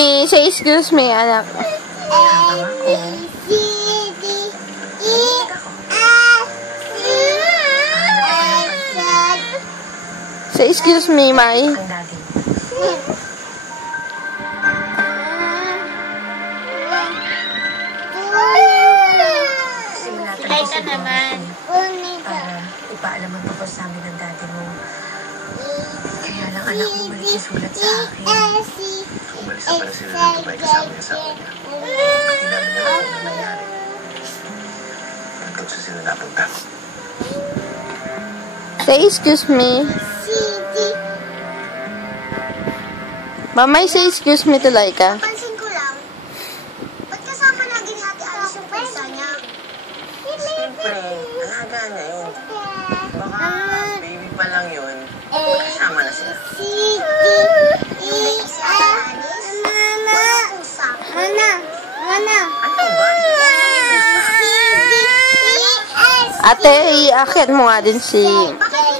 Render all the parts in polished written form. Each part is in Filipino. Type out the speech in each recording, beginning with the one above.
me. Say excuse me, anak. Say excuse me, Mai. Laika naman. Para ipaalam ang tungkol sa amin ng daddy mo. Kaya lang anak mo malikisulat sa akin. Umalis na pala sila ng Dubai kasama niya sa akin niya. Hindi namin alam kung ano nangyari. Nagtog sa sila napunta. Say excuse me. Mamay, say excuse me to Laika. Pansin ko lang, ba't kasama lagi ni Ate Alice yung pizza niya? Siyempre, alaga na yun. Baka baby pa lang yun. Kasama na sila. Ano ba? Ate, iakit mo nga din si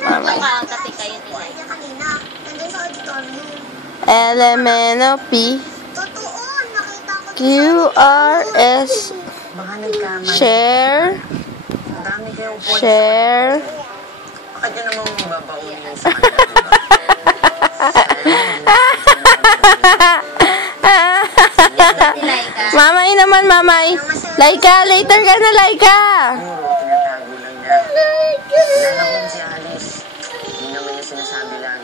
Mamay. Kakakape kayo ni Laika. Kanina, nandun sa auditorium. LMNOP Totoo, nakita ko QRS Baka nagkamali. Share. Ang dami kayong points. Share. Bakit yun namang babaunin yung sa kanila, diba? Ni Laika. Mamay naman, Mamay. Laika, later ka na, Laika. Siguro, tinatago lang niya. Kilala ko si Alice. Hindi naman niya sinasabi lang.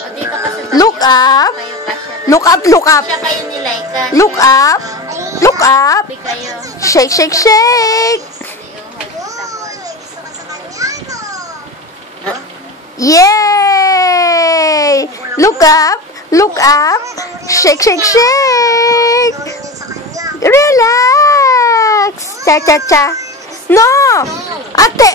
O dito kasi Look up. kayo kasya. Look up, look up. Siya kayo ni Laika. Look up. Look up. Kape kayo. Shake, shake, shake. Yay! Look up. Look up. Shake, shake, shake. Relax. Cha, cha, cha. No. Ate.